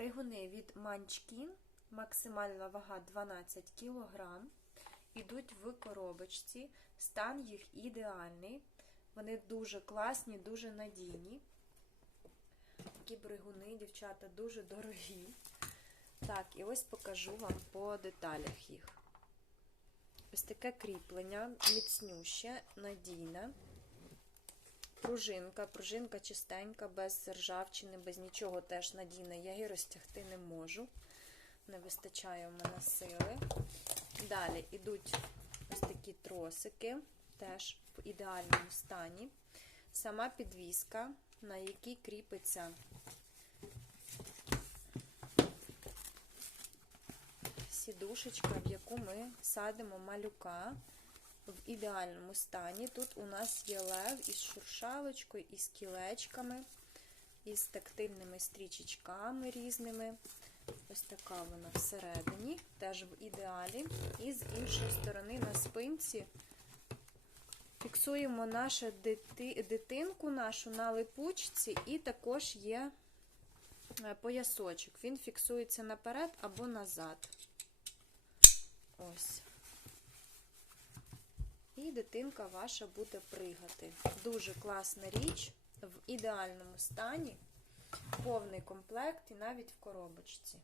Пригуни від Манчкін, максимальна вага 12 кг. Ідуть в коробочці. Стан їх ідеальний. Вони дуже класні, дуже надійні. Такі бригуни, дівчата, дуже дорогі. Так, і ось покажу вам по деталях їх. Ось таке кріплення, міцнюще, надійне. Пружинка, пружинка чистенька, без ржавчини, без нічого теж надійна. Я її розтягти не можу. Не вистачає в мене сили. Далі йдуть ось такі тросики, теж в ідеальному стані. Сама підвіска, на якій кріпиться сідушечка, в яку ми садимо малюка в ідеальному стані. Тут у нас є лев із шуршалочкою, із кілечками, із тактильними стрічечками різними. Ось така вона всередині, теж в ідеалі. І з іншої сторони на спинці фіксуємо нашу дити, дитинку нашу на липучці, і також є е, поясочок. Він фіксується наперед або назад. Ось. Дитинка ваша буде пригати. Дуже класна річ, в ідеальному стані, повний комплект і навіть в коробочці.